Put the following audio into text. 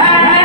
হ্যাঁ